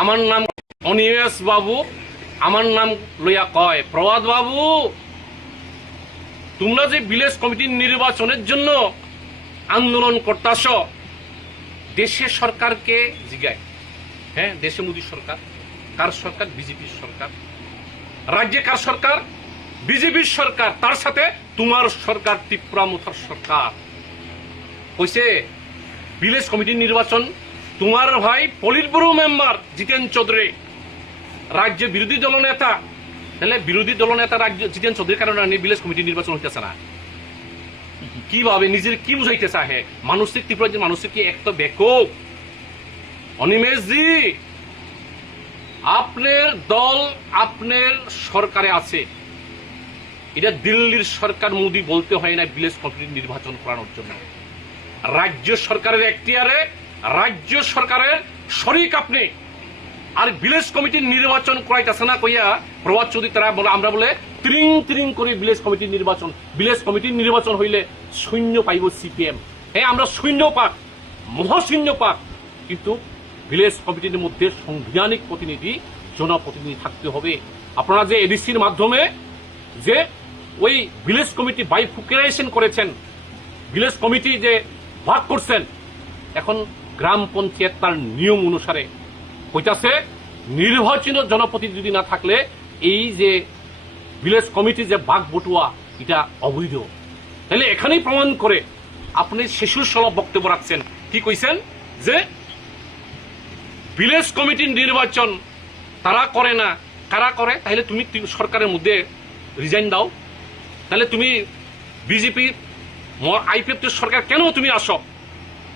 আমার নাম অনিমেষ বাবু, আমার নাম লইয়া কয় প্রভাত বাবু, তোমরা যে ভিলেজ কমিটির নির্বাচনের জন্য আন্দোলন করতেছ, দেশের সরকারকে জিগায়। হ্যাঁ, দেশে মোদী সরকার, কার সরকার? বিজেপির সরকার। রাজ্যে কার সরকার? বিজেপির সরকার। তার সাথে তোমার সরকার, ত্রিপুরা মুথার সরকার। কইছে ভিলেজ কমিটির নির্বাচন, তোমার ভাই পলিট ব্যুরো মেম্বার জিতেন চৌধুরী, রাজ্যে বিরোধী দল নেতা, তাহলে বিরোধী দল নেতা রাজ্য জিতেন চৌধুরীর কারণে ভিলেজ কমিটির নির্বাচন হইতেছে না। কিভাবে নিজের কি বুঝাইতে চাহে? মানুষের ত্রিপুরার মানুষের কি একটা বেকুব? অনিমেষ জি, আপনার দল আপনার সরকারে আছে, এটা দিল্লির সরকার মোদী বলতে হয় না ভিলেজ কমিটির নির্বাচন করানোর জন্য। রাজ্য সরকারের এখতিয়ারে, রাজ্য সরকারের শরিক আপনি, আর ভিলেজ কমিটির নির্বাচন করাইতেছে না কইয়া প্রভাত চৌধুরী তারা বলে, আমরা বলে ত্রিং ত্রিং করে ভিলেজ কমিটির নির্বাচন, ভিলেজ কমিটির নির্বাচন হইলে শূন্য পাইব সিপিএম। হ্যাঁ, আমরা শূন্য পাক, মহাশূন্য পাক, কিন্তু ভিলেজ কমিটির মধ্যে সাংবিধানিক প্রতিনিধি, জনপ্রতিনিধি থাকতে হবে। আপনারা যে এডিসির মাধ্যমে যে ওই ভিলেজ কমিটি বাইফুকেশন করেছেন, ভিলেজ কমিটি যে ভাগ করছেন, এখন গ্রাম পঞ্চায়েত তার নিয়ম অনুসারে হইতাছে নির্বাচিত জনপ্রতিনিধি না থাকলে এই যে ভিলেজ কমিটি যে ভাগ বটুয়া, এটা অবৈধ। তাহলে এখানেই প্রমাণ করে আপনি শিশুর সলভ বক্তব্য রাখছেন। কি কইছেন যে ভিলেজ কমিটির নির্বাচন তারা করে না, কারা করে? তাহলে তুমি সরকারের মধ্যে রিজাইন দাও। তাহলে তুমি বিজেপি আইপিএফ সরকার কেন তুমি আসো?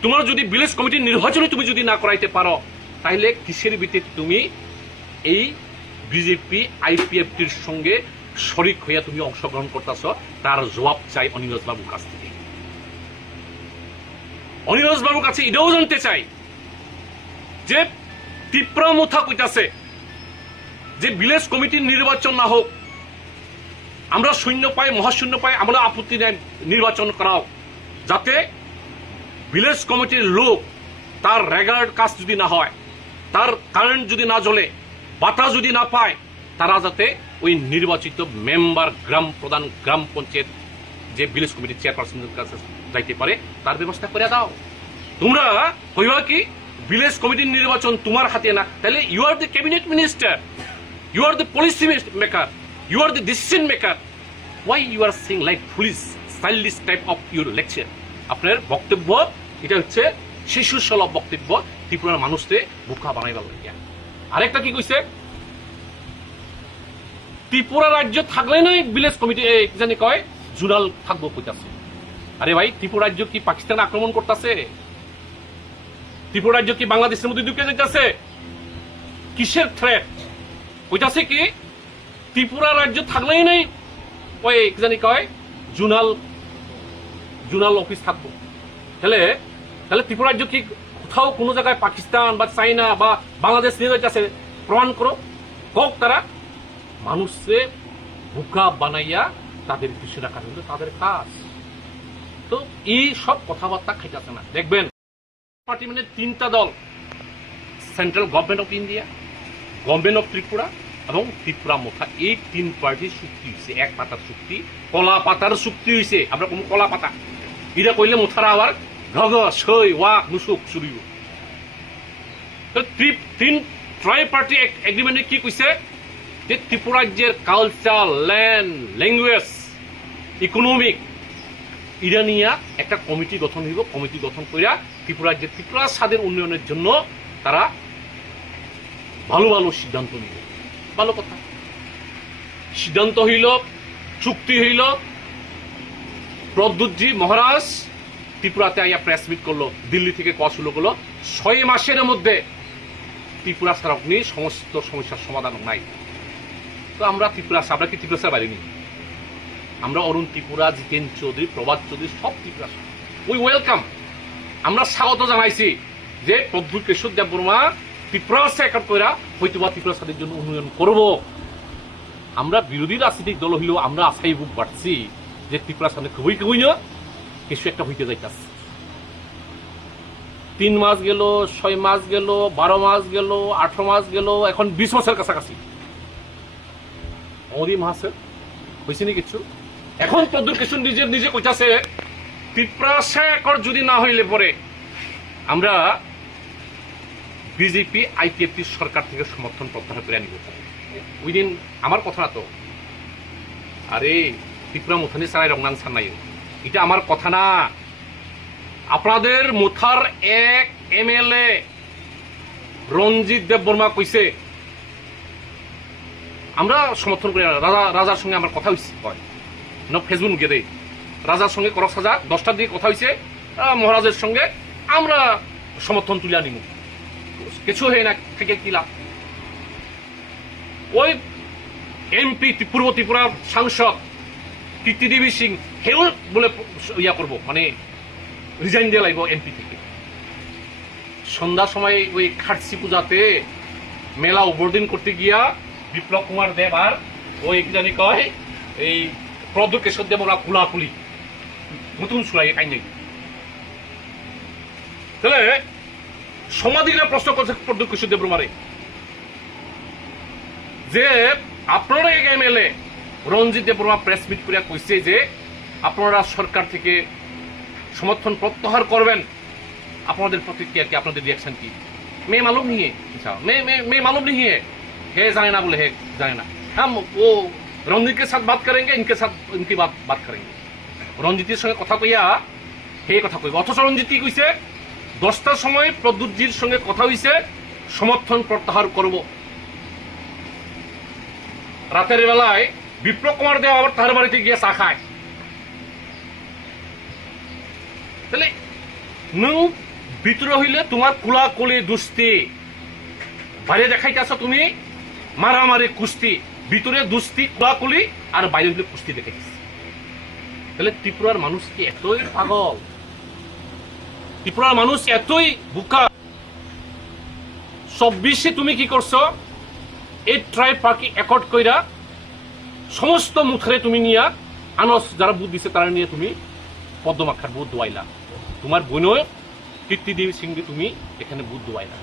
তোমার যদি ভিলেজ কমিটির নির্বাচনে তুমি যদি না করাইতে পারো, তাহলে কিসের ভিত্তিতে তুমি এই বিজেপি আইপিএফটির সঙ্গে শরিক হইয়া তুমি অংশগ্রহণ করতেছ? তার জবাব চাই অনিমেষ বাবুর কাছ থেকে। অনিমেষ বাবুর কাছে এটাও জানতে চাই যে ত্রিপুরা মুথা কইতাছে যে ভিলেজ কমিটির নির্বাচন না হোক, আমরা শূন্য পাই, মহাশূন্য পাই, আমরা আপত্তি নেই, নির্বাচন করাও, যাতে ভিলেজ কমিটির লোক তার রেগার্ড কাজ যদি না হয়, তার কারেন্ট যদি না জ্বলে, বাতা যদি না পায়, তারা যাতে ওই নির্বাচিত মেম্বার, গ্রাম প্রধান, গ্রাম পঞ্চায়েত যে ভিলেজ কমিটির চেয়ারপারসনের কাছে যাইতে পারে, তার ব্যবস্থা করে দাও। তোমরা কইবা কি ভিলেজ কমিটির নির্বাচন তোমার হাতে না? তাহলে you are the cabinet minister, you are the policy maker, you are the decision maker. Why you are sing like foolish childish type of your lecture? আপনার বক্তব্য এটা হচ্ছে শিশু সুলভ বক্তব্য, ত্রিপুরার মানুষকে বোকা বানাইবার লাগিয়া। আরেকটা কি কইছে, ত্রিপুরা রাজ্য থাকলে না ভিলেজ কমিটি জানি কয় জুনাল থাকবো কইতাছে। আরে ভাই, ত্রিপুরা রাজ্য কি পাকিস্তান আক্রমণ করতেছে? ত্রিপুরা রাজ্য কি বাংলাদেশের মধ্যে ঢুকে যাইতেছে? কিসের থ্রেট কইতাছে? কি ত্রিপুরা রাজ্য থাকলেই নাই ওই জানি কয় জুনাল অফিস থাকবো। তাহলে ত্রিপুরা রাজ্য কি কোথাও কোনো জায়গায় পাকিস্তান বা চাইনা বা বাংলাদেশ নিয়ে যাইতেছে? প্রমাণ করো, হোক। তারা মানুষকে বোকা বানাইয়া তাদের পিছনে রাখা হলো তাদের কাজ। তো এই সব কথাবার্তা খাইতেছে না। দেখবেন পার্টি মানে তিনটা দল, central government of India, government of Tripura এবং ত্রিপুরা মুথা, এই তিন পার্টির চুক্তি হয়েছে। এক পাতার চুক্তি, কলা পাতার চুক্তি হয়েছে। আমরা কোন কলা পাতা এটা কইলে মুথারা আবার ঘগ সই ওয়াক মুসুক চুরিব। তিন ট্রাই পার্টি এগ্রিমেন্টে কি কইছে যে ত্রিপুরা রাজ্যের কালচার, ল্যান্ড, ল্যাঙ্গুয়েজ, ইকোনমিক এটা নিয়ে একটা কমিটি গঠন হইব। কমিটি গঠন করিয়া ত্রিপুরা রাজ্যের ত্রিপুরা স্বাদের উন্নয়নের জন্য তারা ভালো ভালো সিদ্ধান্ত নিবে। ভালো কথা, সিদ্ধান্ত হইল, চুক্তি হইল। প্রদ্যুৎজি মহারাজ ত্রিপুরাতে আইয়া প্রেস মিট করলো, দিল্লি থেকে কওয়া শুরু করলো 6 মাসের মধ্যে ত্রিপুরা ছাড়া আপনি সমস্ত সমস্যার সমাধান নাই। তো আমরা ত্রিপুরা, আমরা কি ত্রিপুরা ছাড়া বাইরে? আমরা অরুণ ত্রিপুরা, জিতেন চৌধুরী, প্রভাত চৌধুরী সব ত্রিপুরা, উই ওয়েলকাম। আমরা স্বাগত জানাইছি যে প্রদ্যুৎ কেশব দেব বর্মা ত্রিপুরা একার কইরা হয়তো বা ত্রিপুরা স্বাদের জন্য উন্নয়ন করব। আমরা বিরোধী রাজনৈতিক দল হইলেও আমরা আশাই বুক বাড়ছি যে ত্রিপুরা সামনে খুবই কিছু একটা হইতে যাইতাছে। 3 মাস গেল, 6 মাস গেল, 12 মাস গেল, 18 মাস গেল, এখন 20 মাসের কাছাকাছি। মোদী মাসে হয়েছে নি কিছু। এখন প্রদ্যুৎ কিশোর নিজে কইতাছে ত্রিপুরা একর যদি না হইলে পরে আমরা বিজেপি আইপিএফটি সরকার থেকে সমর্থন প্রত্যাহার করে নিব। ওই দিন আমার কথা না তো, আরে ত্রিপুরা মুথানি সারাই রংনাং সান্নাই, এটা আমার কথা না। আপনাদের মুথার এক এমএলএ রঞ্জিত দেব বর্মা কইছে আমরা সমর্থন করি। রাজার সঙ্গে আমার কথা হয়েছে, ফেসবুক গিয়ে দেয় রাজার সঙ্গে করক সাজা 10টার দিকে কথা হয়েছে, মহারাজের সঙ্গে আমরা সমর্থন তুলে নিব। কিছু হয় না থেকে কি লাভ? ওই এমপি পূর্ব ত্রিপুরার সাংসদ কীর্তিদেবী সিং হেউ বলে ইয়া করবো, মানে রিজাইন দিয়ে লাগবো এমপি থেকে। সন্ধ্যার সময় ওই খাটসি পূজাতে মেলা ওভারদিন করতে গিয়া বিপ্লব কুমার দেব আর ওই কি জানি কয় এই প্রদ্যুৎ কিশোর দেব ওরা কুলাকুলি নতুন সুলাই কাই নেই। তাহলে সমাধিরা প্রশ্ন করছে প্রদ্যুৎ কিশোর দেব বর্মারে যে আপনারা এক এমএলএ রঞ্জিত দেব বর্মা প্রেস মিট করে কইছে যে আপনারা সরকার থেকে সমর্থন প্রত্যাহার করবেন, আপনাদের প্রতিক্রিয়া কি, আপনাদের রিয়াকশন কি? मैं मालूम नहीं है, मैं मालूम नहीं है जाने ना बोले है जाने ना, हम वो रंजीत के साथ बात करेंगे, इनके साथ इनकी बात करेंगे। रंजीतेर संगे कथा कइया हे कथा कइब, अथच रंजीत की कइছে 10টার সময় প্রদ্যুৎজির সঙ্গে কথা হইছে সমর্থন প্রত্যাহার করব। রাতের বেলায় বিপ্লব কুমার দেব আবার তার বাড়িতে গিয়ে চা খায়। তাহলে নৌ ভিতরে হইলে তোমার কুলাকুলি দুস্তি, বাইরে দেখাইতেছ তুমি মারামারি কুস্তি, ভিতরে দুস্তি কুলাকুলি আর বাইরে হইলে কুস্তি দেখাইতেছ। তাহলে ত্রিপুরার মানুষ কি এতই পাগল? ত্রিপুরার মানুষ এতই বোকা? 24-এ তুমি কি করছো? এই ট্রাইব পার্টি একট কইরা সমস্ত মুখরে তুমি নিয়া আনস যারা বুধ দিছে তারা নিয়ে তুমি পদ্মমাখার বুধ দোয়াইলা। তোমার বোনও কীর্তিদেবী সিংকে তুমি এখানে বুধ দোয়াইলা।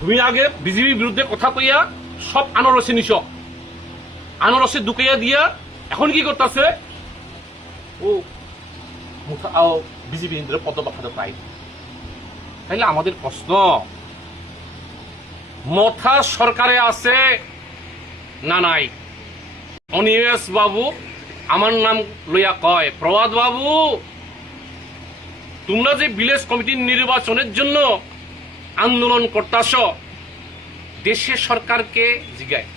তুমি আগে বিজেপির বিরুদ্ধে কথা কইয়া সব আনারসে নিছ, আনারসে দুকাইয়া দিয়া এখন কি করতেছে? ও বিজেপি পদ্মমাখাতে পাই। তাইলে আমাদের প্রশ্ন, মথা সরকারে আছে না নাই? অনিমেষ বাবু আমার নাম লইয়া কয়, প্রভাত বাবু তোমরা যে ভিলেজ কমিটির নির্বাচনের জন্য আন্দোলন করতেছ, দেশের সরকারকে জিগায়।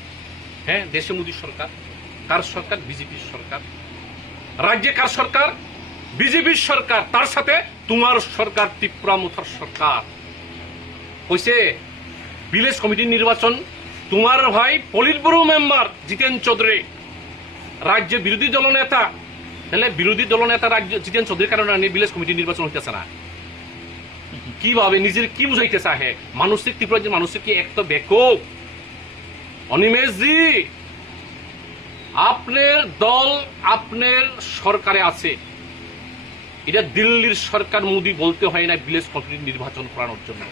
হ্যাঁ, দেশে মোদী সরকার। কার সরকার? বিজেপির সরকার। রাজ্যে কার সরকার? বিজেপির সরকার। তার সাথে তোমার সরকার ত্রিপুরা মুথার সরকার। কইছে ভিলেজ কমিটির নির্বাচন তোমার ভাই পলিট ব্যুরো মেম্বার জিতেন চৌধুরী রাজ্যের বিরোধী দলনেতা। তাহলে বিরোধী দলনেতা রাজ্য জিতেন চৌধুরীর কারণে ভিলেজ কমিটির নির্বাচন হইতেছে না। কিভাবে নিজের কি বুঝাইতে চাহে? মানসিক ত্রিপুরার যে মানসিক কি এক তো বেকুব। অনিমেষ জি, আপনার দল আপনার সরকারে আছে, এটা দিল্লির সরকার মোদী বলতে হয় না ভিলেজ কমিটির নির্বাচন করানোর জন্য।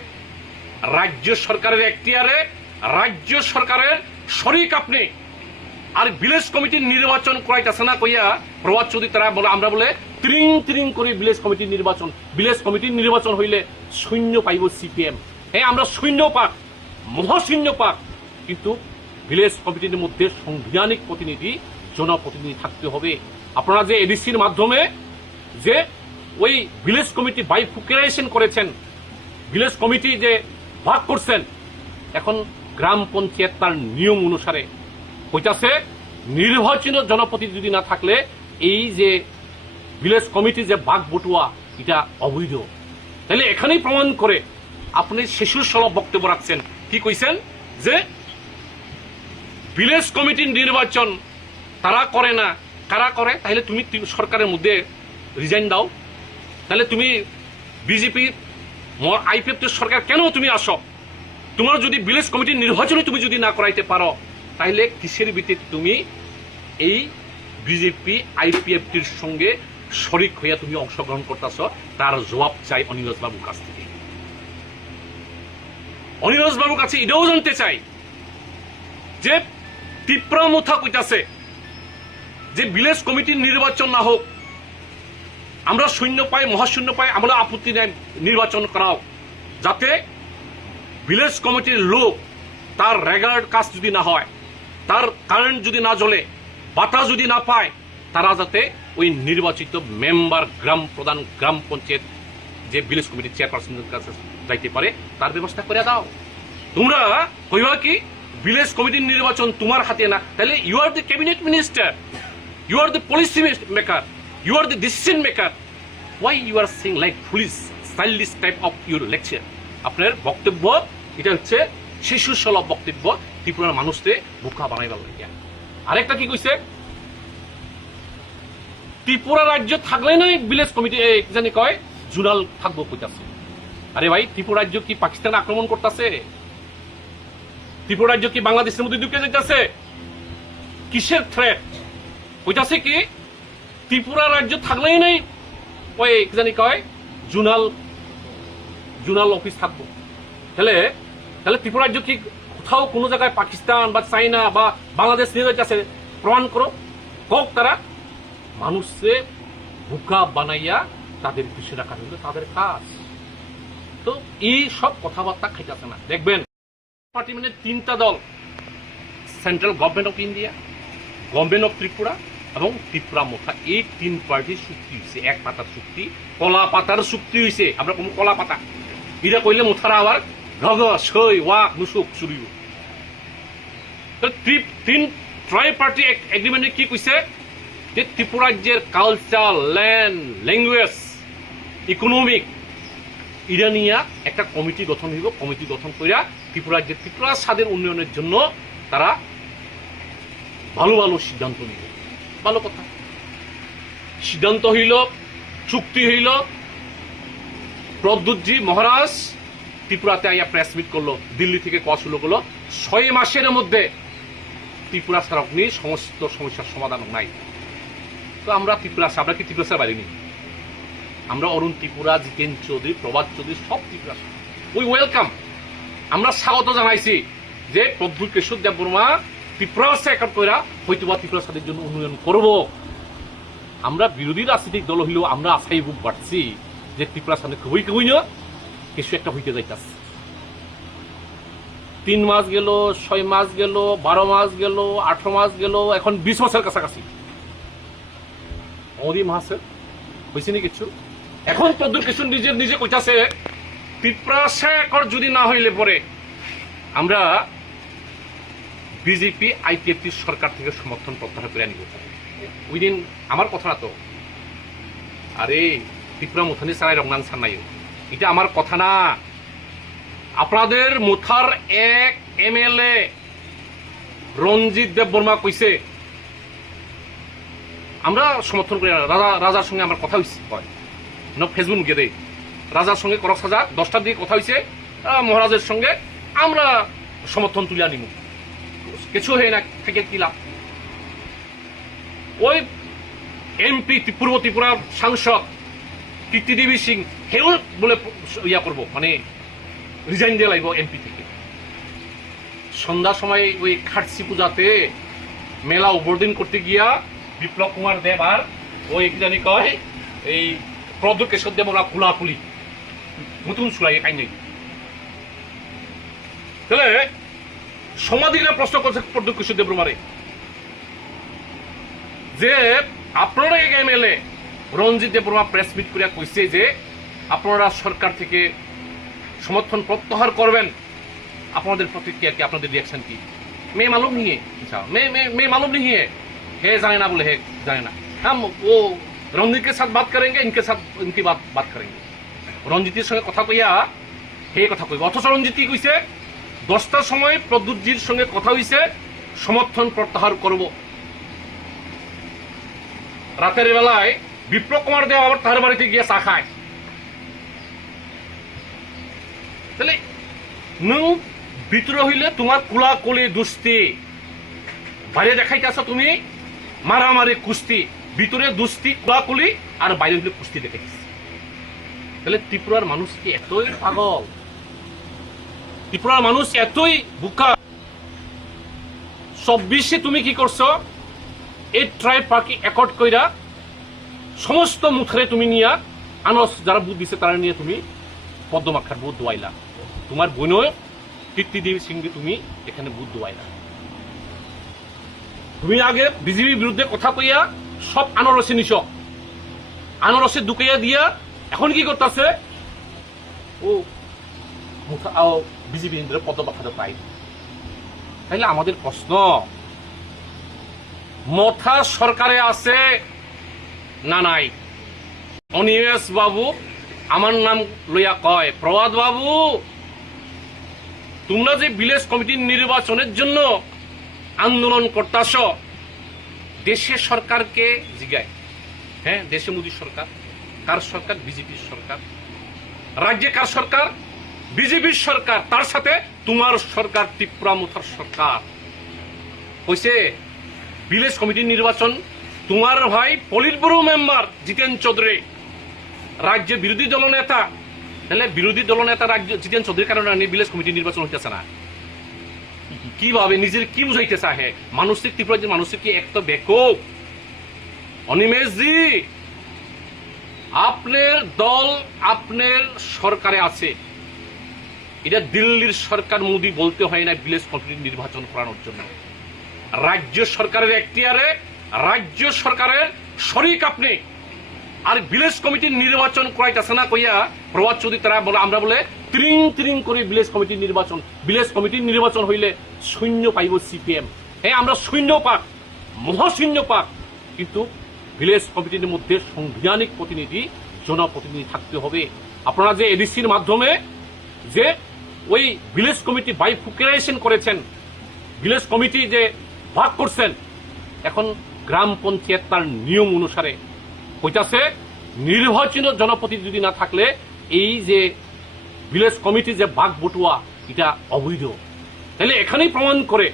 রাজ্য সরকারের এখতিয়ারে, রাজ্য সরকারের শরিক আপনি। আর ভিলেজ কমিটির নির্বাচন করাইতেছে না কইয়া প্রভাত চৌধুরী তারা বলে আমরা বলে ত্রিং ত্রিং করে ভিলেজ কমিটির নির্বাচন, ভিলেজ কমিটির নির্বাচন হইলে শূন্য পাইব সিপিএম। হ্যাঁ, আমরা শূন্য পাক, মহাশূন্য পাক, কিন্তু ভিলেজ কমিটির মধ্যে সাংবিধানিক প্রতিনিধি, জনপ্রতিনিধি থাকতে হবে। আপনারা যে এডিসির মাধ্যমে যে ওই ভিলেজ কমিটি বাইফুকেশন করেছেন, ভিলেজ কমিটি যে ভাগ করছেন, এখন গ্রাম পঞ্চায়েত তার নিয়ম অনুসারে কইতাছে নির্বাচিত জনপ্রতিনিধি যদি না থাকলে এই যে ভিলেজ কমিটি যে ভাগ বটুয়া এটা অবৈধ। তাহলে এখানেই প্রমাণ করে আপনি শিশুর সলভ বক্তব্য রাখছেন। কি কইছেন যে ভিলেজ কমিটির নির্বাচন তারা করে না, কারা করে? তাহলে তুমি সরকারের মধ্যে রিজাইন দাও। তাহলে তুমি বিজেপি আইপিএফ সরকার কেন তুমি আসো? তোমার যদি ভিলেজ কমিটির নির্বাচনে তুমি যদি না করাইতে পারো, তাহলে কিসের ভিত্তিতে তুমি এই বিজেপি আইপিএফটির সঙ্গে শরিক হইয়া তুমি অংশগ্রহণ করতেছ, তার জবাব চাই অনিরোজ বাবুর কাছ থেকে। অনিরোজ বাবুর কাছে এটাও জানতে চাই যে ত্রিপুরা মুথা কইতাছে যে ভিলেজ কমিটির নির্বাচন না হোক, আমরা শূন্য পাই, মহাশূন্য পাই, আমরা আপত্তি নেই, নির্বাচন করাও, যাতে ভিলেজ কমিটির লোক তার রেগুলার কাজ যদি না হয়, তার কারেন্ট যদি না জ্বলে, বাতাস যদি না পায়, তারা যাতে ওই নির্বাচিত মেম্বার, গ্রাম প্রধান, গ্রাম পঞ্চায়েত যে ভিলেজ কমিটির চেয়ারপারসনের কাছে যাইতে পারে, তার ব্যবস্থা করে দাও। তোমরা কইবা কি ভিলেজ কমিটির নির্বাচন তোমার হাতে না, তাহলে you are the cabinet minister, you are the policy maker, you are the decision maker, why you are sing like foolish childish type of your lecture. আপনার বক্তব্য এটা হচ্ছে শিশু সুলভ বক্তব্য, ত্রিপুরার মানুষকে বোকা বানাইবার লাগিয়া। আরেকটা কি কইছে, ত্রিপুরা রাজ্য থাকলে নয় ভিলেজ কমিটি জানি কয় জুনাল থাকবো কইতাছে। আরে ভাই, ত্রিপুরা রাজ্য কি পাকিস্তান আক্রমণ করতেছে? ত্রিপুরা রাজ্য কি বাংলাদেশের মধ্যে ঢুকে যাইতেছে? কিসের থ্রেট কইতাছে? কি ত্রিপুরা রাজ্য থাকলেই নাই ওই জানি কয় জুনাল অফিস থাকবো। তাহলে ত্রিপুরা রাজ্য কি কোথাও কোনো জায়গায় পাকিস্তান বা চাইনা বা বাংলাদেশ নিয়ে যাইতেছে? প্রমাণ করো, হোক। তারা মানুষকে বোকা বানাইয়া তাদের পিছিয়ে রাখা হলো তাদের কাজ। তো এই সব কথাবার্তা খাইতেছে না। দেখবেন পার্টি মানে তিনটা দল, central government of India, government of Tripura এবং ত্রিপুরা মুথা, এই তিন পার্টির চুক্তি হয়েছে, এক পাতার চুক্তি, কলা পাতার চুক্তি হয়েছে। আমরা কোনো কলা পাতা এটা কইলে মুথারা আবার ঘগ সই ওয়াক মুসুক চুরিব। তিন ট্রাই পার্টি এগ্রিমেন্টে কি কইছে যে ত্রিপুরা রাজ্যের কালচার, ল্যান্ড, ল্যাঙ্গুয়েজ, ইকোনমিক এটা নিয়ে একটা কমিটি গঠন হইব। কমিটি গঠন করিয়া ত্রিপুরা রাজ্যের ত্রিপুরা স্বাদের উন্নয়নের জন্য তারা ভালো ভালো সিদ্ধান্ত নিবে। ভালো কথা, সিদ্ধান্ত হইল, চুক্তি হইল। প্রদ্যুৎজি মহারাজ ত্রিপুরাতে আইয়া প্রেস মিট করলো, দিল্লি থেকে কওয়া শুরু করলো 6 মাসের মধ্যে ত্রিপুরা সড়ক নিয়ে সমস্ত সমস্যার সমাধান নাই। তো আমরা কি ত্রিপুরা বাইরে নেই? আমরা অরুণ ত্রিপুরা, জিতেন চৌধুরী, প্রভাত চৌধুরী সব ত্রিপুরা উই ওয়েলকাম। আমরা স্বাগত জানাইছি যে প্রদ্যুৎ কেশব দেববর্মা ত্রিপুরা একট কইরা হয়তো বা ত্রিপুরা স্বাদের জন্য উন্নয়ন করব। আমরা বিরোধী রাজনৈতিক দল হইলেও আমরা আশাই বুক বাড়ছি যে ত্রিপুরা সামনে খুবই কিছু একটা হইতে যাইতাছে। 3 মাস গেল, 6 মাস গেল, 12 মাস গেল, 18 মাস গেল, এখন 20 মাসের কাছাকাছি। মোদী মহাশয় হয়েছে নি কিছু? এখন প্রদ্যুৎ কেশব নিজে কইতাছে ত্রিপুরা একর যদি না হইলে পরে আমরা বিজেপি আইপিএফটি সরকার থেকে সমর্থন প্রত্যাহার করে নিব। ওই দিন আমার কথা না তো, আরে ত্রিপুরা মুথানি সারাই রংনান সান্নাই, এটা আমার কথা না। আপনাদের মুথার এক এমএলএ রঞ্জিত দেববর্মা কইছে আমরা সমর্থন করি। রাজার সঙ্গে আমার কথা হয়েছে, ফেসবুক গিয়ে দেয় রাজার সঙ্গে করক সাজা 10টার দিকে কথা হয়েছে, মহারাজের সঙ্গে আমরা সমর্থন তুলিয়া নিব। কিছু হয়ে না থেকে কি লাভ? ওই এমপি পূর্ব ত্রিপুরার সাংসদ কীর্তিদেবী সিং হেউ বলে ইয়া করবো, মানে রিজাইন দিয়ে লাগবো এমপি থেকে। সন্ধ্যার সময় ওই খাটসি পূজাতে মেলা ওভারদিন করতে গিয়া বিপ্লব কুমার দেব আর ওই জানি কয় এই প্রদ্যুৎ কেশব দেব ওরা ফুলাফুলি নতুন চুলাই কাই নেই। তাহলে সমাধিরা প্রশ্ন করছে প্রদ্যুৎ কেশব দেববর্মারে যে আপনারা এক এমএলএ রঞ্জিত দেববর্মা প্রেস মিট করিয়া কইছে যে আপনারা সরকার থেকে সমর্থন প্রত্যাহার করবেন, আপনাদের প্রতিক্রিয়া কি, আপনাদের রিয়াকশন কি? मैं मालूम नहीं है, मैं मालूम नहीं है जाने ना बोले है जाने ना, हम वो रंजीत के साथ बात करेंगे, इनके साथ इनकी बात करेंगे। रंजीतेर संगे कथा कइया हे कथा कइब, अथच रंजीत की कइছে 10টার সময় প্রদ্যুৎজির সঙ্গে কথা হইছে সমর্থন প্রত্যাহার করব। রাতের বেলায় বিপ্লব কুমার দেব আবার তার বাড়িতে গিয়ে চা খায়। তাহলে নৌ ভিতরে হইলে তোমার কুলাকুলি দুস্তি, বাইরে দেখাইতেছ তুমি মারামারি কুস্তি, ভিতরে দুস্তি কুলাকুলি আর বাইরে হইলে কুস্তি দেখে গেছে। তাহলে ত্রিপুরার মানুষ কি এতই পাগল? ত্রিপুরার মানুষ এতই বুকা? 24-এ তুমি কি করছো? এই ট্রাইব পার্টি একট কইরা সমস্ত মুখরে তুমি নিয়া আনস যারা বুধ দিছে তারা নিয়ে তুমি পদ্মমাখার বুধ দোয়াইলা। তোমার বোনও কীর্তি দেবী সিংকে তুমি এখানে বুধ দোয়াইলা। তুমি আগে বিজেপির বিরুদ্ধে কথা কইয়া সব আনারসে নিছ, আনারসে দুকাইয়া দিয়া এখন কি করতেছে? ও বিজেপি পদ্মমাখাতে পাই। তাইলে আমাদের প্রশ্ন, মথা সরকারে আছে না নাই? অনিমেষ বাবু আমার নাম লইয়া কয়, প্রভাত বাবু তোমরা যে ভিলেজ কমিটির নির্বাচনের জন্য আন্দোলন করতেছ, দেশের সরকারকে জিগায়। হ্যাঁ, দেশে মোদী সরকার। কার সরকার? বিজেপির সরকার। রাজ্যে কার সরকার? বিজেপির সরকার। তার সাথে তোমার সরকার, ত্রিপুরা মুথার সরকার। কইছে ভিলেজ কমিটির নির্বাচন তোমার ভাই পলিট ব্যুরো মেম্বার জিতেন চৌধুরী রাজ্যের বিরোধী দলনেতা। তাহলে বিরোধী দলনেতা রাজ্য জিতেন চৌধুরীর কারণে ভিলেজ কমিটির নির্বাচন হইতেছে না। কিভাবে নিজের কি বুঝাইতে চাহে? মানসিক ত্রিপুরার মানুষের কি একটা বেকুব? অনিমেষ জি, আপনার দল আপনার সরকারে আছে, এটা দিল্লির সরকার মোদী বলতে হয় না ভিলেজ কমিটির নির্বাচন করানোর জন্য। রাজ্য সরকারের এখতিয়ারে, রাজ্য সরকারের শরিক আপনি। আর ভিলেজ কমিটির নির্বাচন করাইতেছে না কইয়া প্রভাত চৌধুরী তারা বলে, আমরা বলে ত্রিং ত্রিং করে ভিলেজ কমিটির নির্বাচন, ভিলেজ কমিটির নির্বাচন হইলে শূন্য পাইব সিপিএম। হ্যাঁ, আমরা শূন্য পাক, মহাশূন্য পাক, কিন্তু ভিলেজ কমিটির মধ্যে সাংবিধানিক প্রতিনিধি, জনপ্রতিনিধি থাকতে হবে। আপনারা যে এডিসির মাধ্যমে যে ওই ভিলেজ কমিটি বাইফুকেশন করেছেন, ভিলেজ কমিটি যে ভাগ করছেন, এখন গ্রাম পঞ্চায়েত তার নিয়ম অনুসারে কইতাছে নির্বাচিত জনপ্রতিনিধি যদি না থাকলে এই যে ভিলেজ কমিটি যে ভাগ বটুয়া এটা অবৈধ। তাহলে এখানেই প্রমাণ করে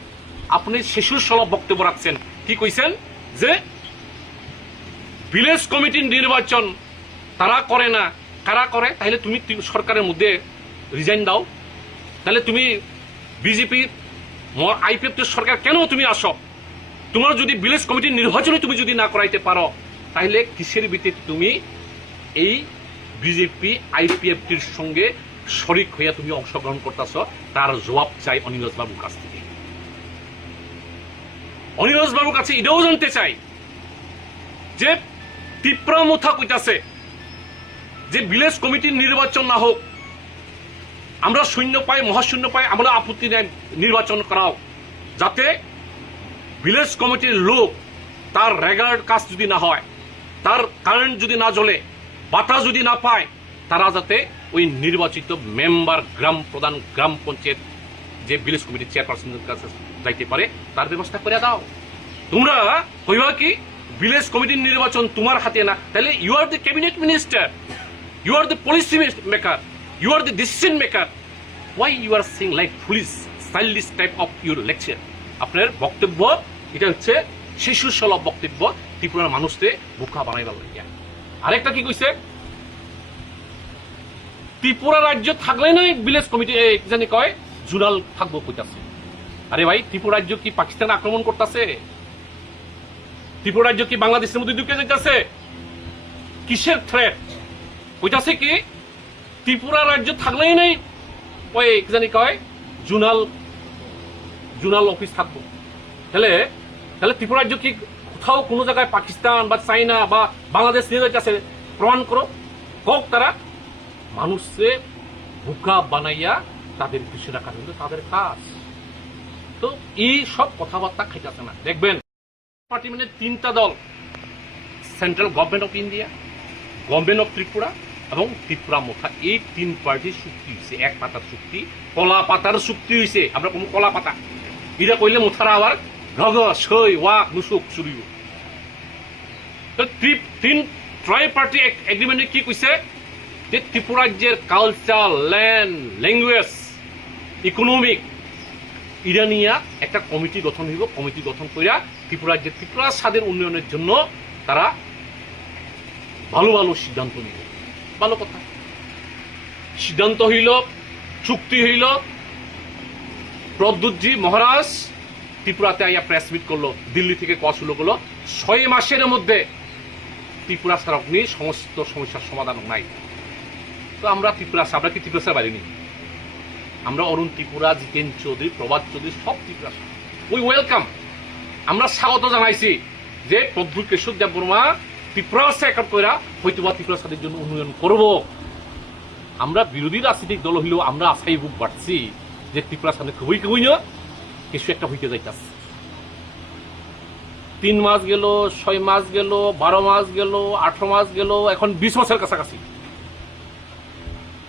আপনি শিশুর সলভ বক্তব্য রাখছেন। কি কইছেন? যে ভিলেজ কমিটির নির্বাচন তারা করে না, কারা করে? তাহলে তুমি সরকারের মধ্যে রিজাইন দাও। তাহলে তুমি বিজেপি আইপিএফ সরকার কেন তুমি আসো? তোমার যদি ভিলেজ কমিটির নির্বাচনে তুমি যদি না করাইতে পারো, তাহলে কিসের ভিত্তিতে তুমি এই বিজেপি আইপিএফটির সঙ্গে শরিক হইয়া তুমি অংশগ্রহণ করতেছ? তার জবাব চাই অনিমেষ বাবুর কাছ থেকে। অনিমেষ বাবুর কাছে এটাও জানতে চাই যে ত্রিপুরা মুথা কইতাছে যে ভিলেজ কমিটির নির্বাচন না হোক, আমরা শূন্য পাই, মহাশূন্য পাই, আমরা আপত্তি নেই, নির্বাচন করাও, যাতে ভিলেজ কমিটির লোক তার রেগুলার কাজ যদি না হয়, তার কারেন্ট যদি না জ্বলে, বাতাস যদি না পায়, তারা যাতে ওই নির্বাচিত মেম্বার, গ্রাম প্রধান, গ্রাম পঞ্চায়েত যে ভিলেজ কমিটির চেয়ারপারসনের কাছে যাইতে পারে, তার ব্যবস্থা করে দাও। তোমরা কইবা কি ভিলেজ কমিটির নির্বাচন তোমার হাতে না? তাহলে you are the cabinet minister, you are the policy maker, you are the decision maker. Why you are sing like foolish childish type of your lecture? আপনার বক্তব্য এটা হচ্ছে শিশু সুলভ বক্তব্য, ত্রিপুরার মানুষকে বোকা বানাইবার লাগিয়া। আরেকটা কি কইছে? ত্রিপুরা রাজ্য থাকলে নয় ভিলেজ কমিটি জানি কয় জুনাল থাকবো কইতাছে। আরে ভাই, ত্রিপুরা রাজ্য কি পাকিস্তান আক্রমণ করতেছে? ত্রিপুরা রাজ্য কি বাংলাদেশের মধ্যে ঢুকে যাইতেছে? কিসের থ্রেট? কইতাছে কি ত্রিপুরা রাজ্য থাকলেই নাই ওই জানি কয় জুনাল অফিস থাকবো। তাহলে ত্রিপুরা রাজ্য কি কোথাও কোনো জায়গায় পাকিস্তান বা চাইনা বা বাংলাদেশ নিয়ে যাইতেছে? প্রমাণ করো, হোক। তারা মানুষকে বোকা বানাইয়া তাদের পিছিয়ে রাখা কিন্তু তাদের কাজ। তো এই সব কথাবার্তা খাইতেছে না। দেখবেন পার্টি মানে তিনটা দল, central government of India, government of Tripura এবং ত্রিপুরা মুথা, এই তিন পার্টির চুক্তি হয়েছে। এক পাতার চুক্তি, কলা পাতার চুক্তি হয়েছে। আমরা কোনো কলা পাতা এটা কইলে মুথারা আবার ঘগ সই ওয়াক মুসুক চুরিব। তিন ট্রাই পার্টি এগ্রিমেন্টে কি কইছে যে ত্রিপুরা রাজ্যের কালচার, ল্যান্ড, ল্যাঙ্গুয়েজ, ইকোনমিক এটা নিয়ে একটা কমিটি গঠন হইব। কমিটি গঠন করিয়া ত্রিপুরা রাজ্যের ত্রিপুরা স্বাদের উন্নয়নের জন্য তারা ভালো ভালো সিদ্ধান্ত নিল, ভালো কথা। সিদ্ধান্ত হইল, চুক্তি হইল, প্রদ্যুৎজি মহারাজ ত্রিপুরাতে আইয়া প্রেস মিট করলো, দিল্লি থেকে কওয়া শুরু করলো 6 মাসের মধ্যে ত্রিপুরা ছাড়া আপনি সমস্ত সমস্যার সমাধান নাই। তো আমরা কি ত্রিপুরা বাইরে নেই? আমরা অরুণ ত্রিপুরা, জিতেন চৌধুরী, প্রভাত চৌধুরী সব ত্রিপুরা উই ওয়েলকাম। আমরা স্বাগত জানাইছি যে প্রদ্যুৎ কেশব দেববর্মা ত্রিপুরা একার কইরা হয়তো বা ত্রিপুরা সাথের জন্য উন্নয়ন করব। আমরা বিরোধী রাজনৈতিক দল হইলেও আমরা আশাই বুক বাড়ছি যে ত্রিপুরার সামনে খুবই কিছু একটা হইতে যাইতেছে। 3 মাস গেল, 6 মাস গেল, 12 মাস গেল, 18 মাস গেল, এখন 20 মাসের কাছাকাছি।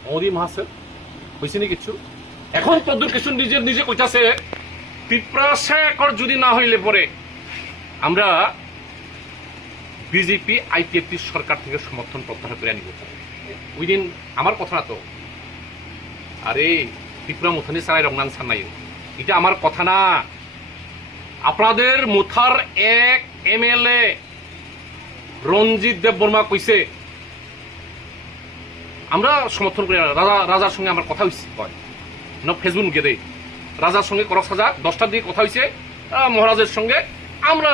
মোদী মহাশয় হয়েছে নি কিছু? এখন প্রদ্যুৎ কেশব নিজে কইতাছে ত্রিপুরা একর যদি না হইলে পরে আমরা বিজেপি আইপিএফটি সরকার থেকে সমর্থন প্রত্যাহার করে নিব। ওই দিন আমার কথা না তো, আরে ত্রিপুরা মুথানি সারাই রংনাং সান্নাই, এটা আমার কথা না। আপনাদের মুথার এক এমএলএ রঞ্জিত দেববর্মা কইছে আমরা সমর্থন করি। রাজার সঙ্গে আমার কথা হয়েছে, ফেসবুক গিয়ে দেয় রাজার সঙ্গে করস হাজার 10টার দিকে কথা হয়েছে, মহারাজের সঙ্গে আমরা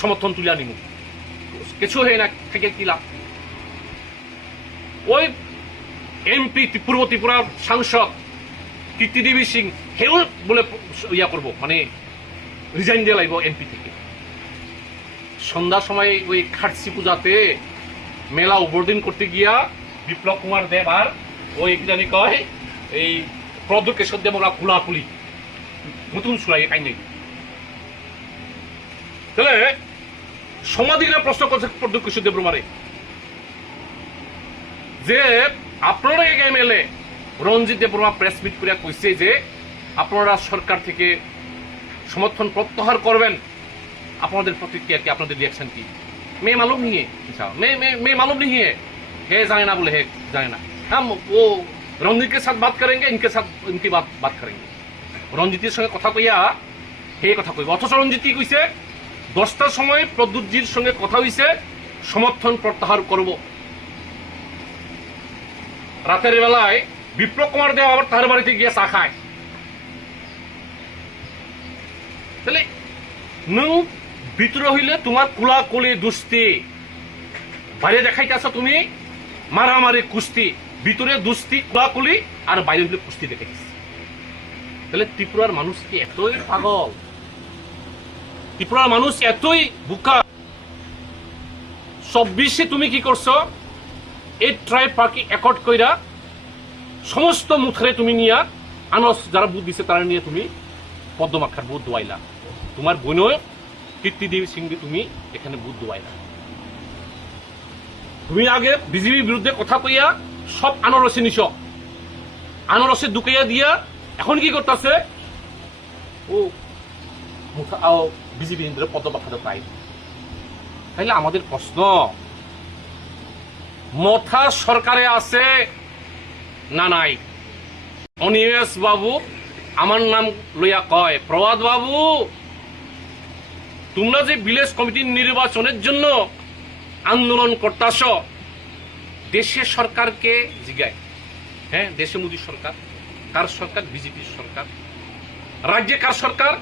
সমর্থন তুলিয়া নিব। কিছু হয় না থেকে কি লাভ? ওই এমপি পূর্ব ত্রিপুরার সাংসদ কীর্তিদেবী সিং হেউ বলে ইয়া করবো, মানে রিজাইন দিয়ে লাগবো এমপি থেকে। সন্ধ্যার সময় ওই খাটসি পূজাতে মেলা ওভারদিন করতে গিয়া বিপ্লব কুমার দেব আর ওই কি জানি কয় এই প্রদ্যুৎ কেশব দেব ওরা খুলাখুলি নতুন সুলাই কাই নেই। তাহলে সমাধিরা প্রশ্ন করছে প্রদ্যুৎ কেশব দেববর্মারে যে আপনারা এক এমএলএ রঞ্জিত দেববর্মা প্রেস মিট করে কইছে যে আপনারা সরকার থেকে সমর্থন প্রত্যাহার করবেন, আপনাদের প্রতিক্রিয়া কি, আপনাদের রিয়াকশন কি? मैं मालूम नहीं है, मैं मालूम नहीं है जाने ना बोले है जाने ना, हम वो रंजीत के साथ बात करेंगे, इनके साथ इनकी बात करेंगे। रंजीतेर संगे कथा कइया हे कथा कइब, अथच रंजीत কি কইছে 10টার সময় প্রদ্যুৎজির সঙ্গে কথা হইছে সমর্থন প্রত্যাহার করব। রাতের বেলায় বিপ্লব কুমার দেব আবার তার বাড়িতে গিয়ে চা খায়। তাহলে নৌ ভিতরে হইলে তোমার কুলাকুলি দুস্তি, বাইরে দেখাইতেছ তুমি মারামারি কুস্তি, ভিতরে দুস্তি কুলাকুলি আর বাইরে হইলে কুস্তি দেখাইতেছ। তাহলে ত্রিপুরার মানুষ কি এতই পাগল? ত্রিপুরার মানুষ এতই বোকা? 24-এ তুমি কি করছো? এই ট্রাইব পার্টি একট কইরা সমস্ত মুখরে তুমি নিয়া আনস যারা বুধ দিছে তারা নিয়ে তুমি পদ্মমাখার বুধ দোয়াইলা। তোমার বোনও কীর্তিদেবী সিংকে তুমি এখানে বুধ দোয়াইলা। তুমি আগে বিজেপির বিরুদ্ধে কথা কইয়া সব আনারসে নিছ, আনারসে দুকাইয়া দিয়া এখন কি করতেছে? ও বিজেপি পদ্মমাখাতে পাই। তাইলে আমাদের প্রশ্ন, মথা সরকারে আছে না নাই? অনিমেষ বাবু আমার নাম লইয়া কয়, প্রভাত বাবু তোমরা যে ভিলেজ কমিটির নির্বাচনের জন্য আন্দোলন করতেছ, দেশের সরকারকে জিগায়। হ্যাঁ, দেশে মোদী সরকার, কার সরকার? বিজেপির সরকার। রাজ্যে কার সরকার?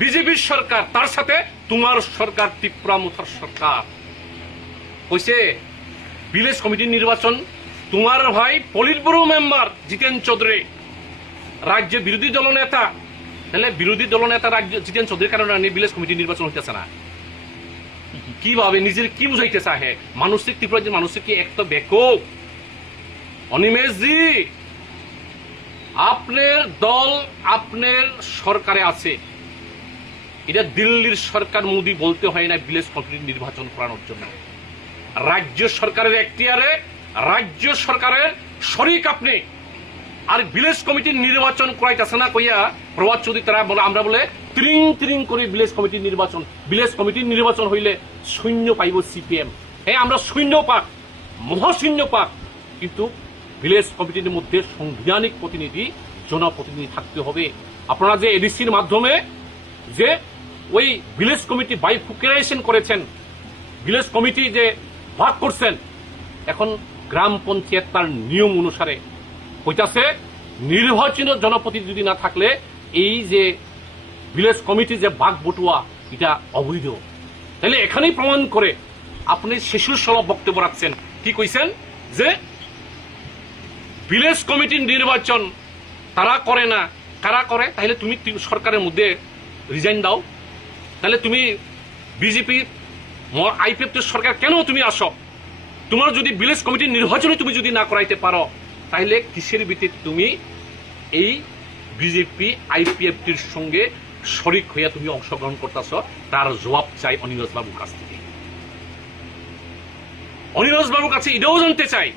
বিজেপির সরকার। তার সাথে তোমার সরকার ত্রিপুরা মুথার সরকার। কইছে ভিলেজ কমিটির নির্বাচন, তোমার ভাই পলিট ব্যুরো মেম্বার জিতেন চৌধুরী রাজ্যের বিরোধী দলনেতা। তাহলে বিরোধী দলনেতা রাজ্য জিতেন চৌধুরীর কারণে ভিলেজ কমিটির নির্বাচন হইতেছে না। কিভাবে নিজের কি বুঝাইতে চাহে? মানসিক ত্রিপুরা যে মানসিক কি একটা বেকুব? অনিমেষ জি, আপনার দল আপনার সরকারে আছে, এটা দিল্লির সরকার মোদী বলতে হয় না ভিলেজ কমিটির নির্বাচন করানোর জন্য। রাজ্য সরকারের এখতিয়ারে, রাজ্য সরকারের শরিক আপনি। আর ভিলেজ কমিটির নির্বাচন করাইতেছে না কইয়া প্রভাত চৌধুরী তারা বলে আমরা বলে ত্রিং ত্রিং করে ভিলেজ কমিটির নির্বাচন, ভিলেজ কমিটির নির্বাচন হইলে শূন্য পাইব সিপিএম। হ্যাঁ, আমরা শূন্য পাক, মহাশূন্য পাক, কিন্তু ভিলেজ কমিটির মধ্যে সাংবিধানিক প্রতিনিধি, জনপ্রতিনিধি থাকতে হবে। আপনারা যে এডিসির মাধ্যমে যে ওই ভিলেজ কমিটি বাইফুকেশন করেছেন, ভিলেজ কমিটি যে ভাগ করছেন, এখন গ্রাম পঞ্চায়েত তার নিয়ম অনুসারে কইতাছে নির্বাচিত জনপ্রতিনিধি যদি না থাকলে এই যে ভিলেজ কমিটি যে বাঘ বটুয়া এটা অবৈধ। তাহলে এখানেই প্রমাণ করে আপনি শিশুর সলভ বক্তব্য রাখছেন। কি কইছেন যে ভিলেজ কমিটির নির্বাচন তারা করে না, কারা করে? তাহলে তুমি সরকারের মধ্যে রিজাইন দাও। তাহলে তুমি বিজেপি আইপিএফ সরকার কেন তুমি আসো? তোমার যদি ভিলেজ কমিটির নির্বাচনে তুমি যদি না করাইতে পারো, তাহলে কিসের ভিত্তিতে তুমি এই বিজেপি আইপিএফটির সঙ্গে শরিক হইয়া তুমি অংশগ্রহণ করতেছ? তার জবাব চাই অনিরোজ বাবুর কাছ থেকে। অনিরোজ বাবুর কাছে এটাও জানতে চাই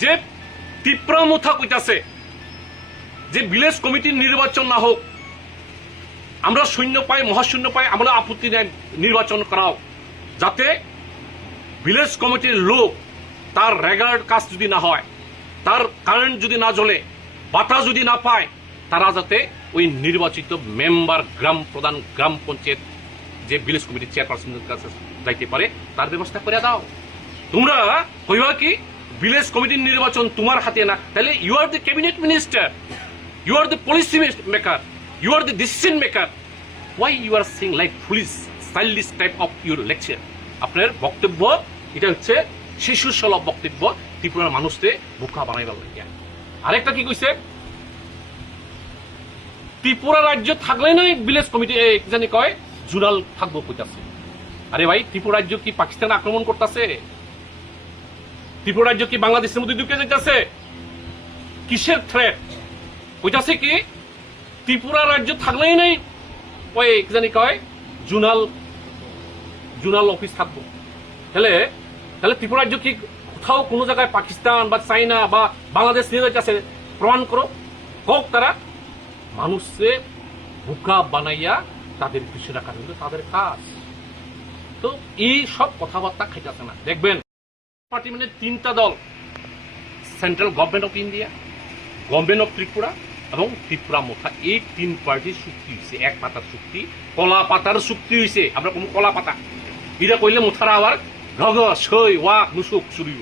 যে ত্রিপুরা মুথা কইতাছে যে ভিলেজ কমিটির নির্বাচন না হোক, আমরা শূন্য পাই, মহাশূন্য পাই, আমরা আপত্তি নেই, নির্বাচন করাও, যাতে ভিলেজ কমিটির লোক তার রেগুলার কাজ যদি না হয়, তার কারেন্ট যদি না জ্বলে, বাতাস যদি না পায়, তারা যাতে ওই নির্বাচিত মেম্বার, গ্রাম প্রধান, গ্রাম পঞ্চায়েত যে ভিলেজ কমিটির চেয়ারপারসনের কাছে যাইতে পারে, তার ব্যবস্থা করে দাও। তোমরা কইবা কি ভিলেজ কমিটির নির্বাচন তোমার হাতে না? তাহলে you are the cabinet minister, you are the policy maker, you are the decision maker. Why you are sing like foolish stylish type of your lecture? আপনার বক্তব্য এটা হচ্ছে শিশু সুলভ বক্তব্য, ত্রিপুরার মানুষকে বোকা বানাইবার লাগিয়া। আরেকটা কি কইছে, ত্রিপুরা রাজ্য থাকলে নয় ভিলেজ কমিটি জানি কয় জুনাল থাকবো কইতাছে। আরে ভাই, ত্রিপুরা রাজ্য কি পাকিস্তান আক্রমণ করতেছে? ত্রিপুরা রাজ্য কি বাংলাদেশের মধ্যে ঢুকে যাইতেছে? কিসের থ্রেট? কইতাছে কি ত্রিপুরা রাজ্য থাকলেই নাই ওই জানি কয় জুনাল অফিস থাকবো। তাহলে ত্রিপুরা রাজ্য কি কোথাও কোনো জায়গায় পাকিস্তান বা চাইনা বা বাংলাদেশ নিয়ে যাইতেছে? প্রমাণ করো, হোক। তারা মানুষকে বোকা বানাইয়া তাদের পিছিয়ে রাখা কিন্তু তাদের কাজ। তো এই সব কথাবার্তা খাইতেছে না। দেখবেন পার্টি মানে তিনটা দল, central government of India, government of Tripura এবং ত্রিপুরা মুথা, এই তিন পার্টির চুক্তি হয়েছে। এক পাতার চুক্তি, কলা পাতার চুক্তি হয়েছে। আমরা কোনো কলা পাতা এটা কইলে মুথারা আবার ঘগ সই ওয়াক মুসুক চুরিব।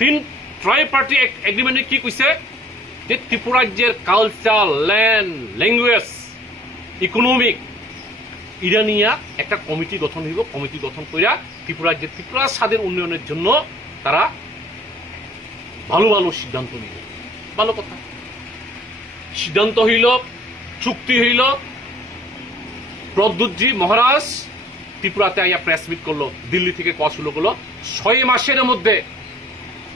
তিন ট্রাই পার্টি এগ্রিমেন্টে কি কইছে যে ত্রিপুরা রাজ্যের কালচার, ল্যান্ড, ল্যাঙ্গুয়েজ, ইকোনমিক এটা নিয়ে একটা কমিটি গঠন হইব। কমিটি গঠন করিয়া ত্রিপুরা রাজ্যের ত্রিপুরা স্বাদের উন্নয়নের জন্য তারা ভালো ভালো সিদ্ধান্ত নিবে। ভালো কথা, সিদ্ধান্ত হইল, চুক্তি হইল। প্রদ্যুৎজি মহারাজ ত্রিপুরাতে আইয়া প্রেস মিট করলো, দিল্লি থেকে কওয়া শুরু করলো 6 মাসের মধ্যে